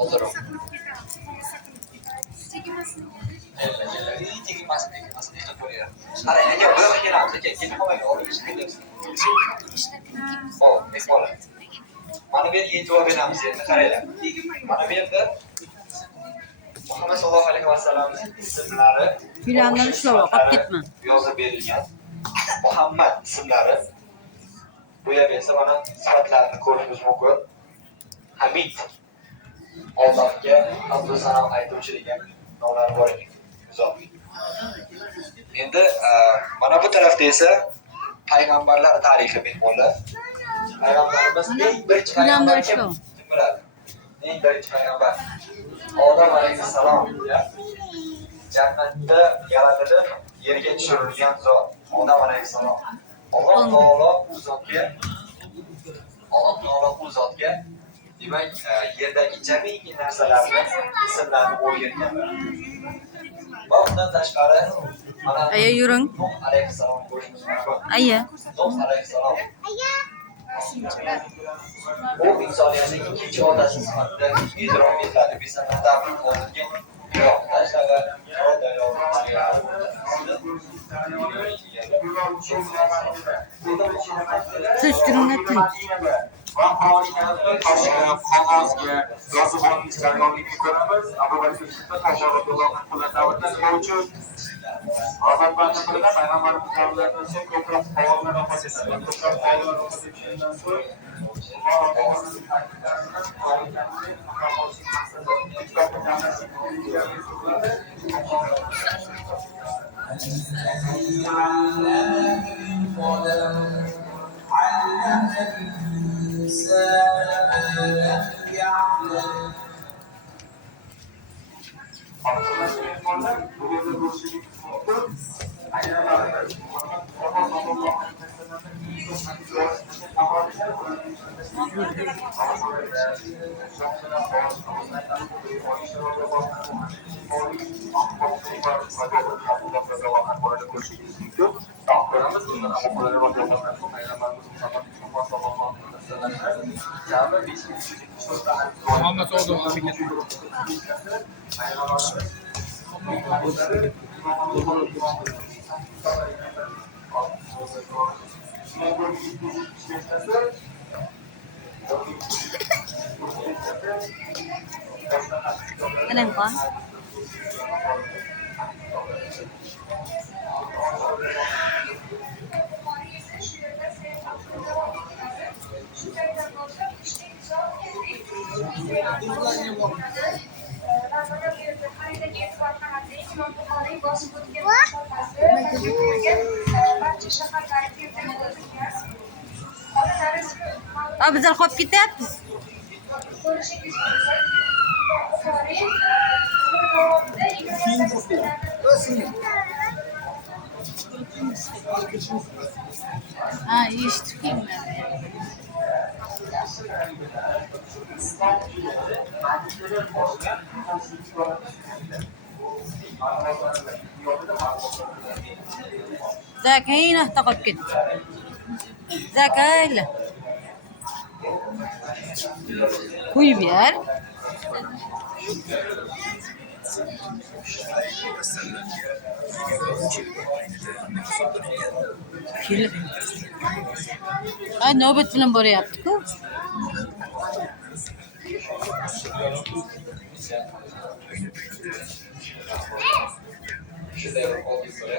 O'ldirib. Qarang, aka, bu yoqqa kelamiz, aka. Ketib qolmang, oldinga chiqib ketyapsiz. Hop, mehmonlar. Mana bu yerga e'tibor beramiz endi, qaranglar. Mana bu yerda Muhammad sallallohu alayhi vasallam ismlari, Filmdan ushlab olib ketma. yozib berilgan. Muhammad ismlari. Bu yerda esa mana sifatlarini ko'rishingiz mumkin. Hamid. Allohga hamd va sano aytuvchi degan nomlar bor ekan. Izoh. Endi mana bu tarafda esa payg'ambarlar tarixi mehmonlar. Payg'ambarimiz eng birinchi payg'ambar kim biladi? Eng birinchi payg'ambar Odam alayhissalom ya. Jannatda yaratilib, yerga tushirilgan zot Odam alayhissalom. Alloh taolo u zotga demak yerdagi jamiiy narsalarni ismlarini o'rgatganlar. Va undan tashqari mana Aya yuring. Nuh alayhissalom ko'rishimiz mumkin. Aya. Nuh alayhissalom u insoniyatning ikkinchi otasi sifatida e'tirof etiladi. Bisanatdan olingan Iroq tashlari Tinchtirma tinch. Va qog'ozga yozib olinishlarni ko'ramiz. Abu Bakr Siddiq Allohning qo'lida davrda oziqlantirib payg'ambarimiz davrlaridan so'ng ko'proq qog'ozlar vafot etadi. Ko'proq qog'ozlar vafot etgandan so'ng علم الإنسان ما لم يعلم. Muhammed oldu abi. Kenapa? Bizlar qolib ketyapmiz. Ha, eshitdim men. Zakayna taqib ketdi. Zakayla. Qo'yib ber. Kelib. Navbat bilan boryapti-ku. Shunday bir oldi ko'ra.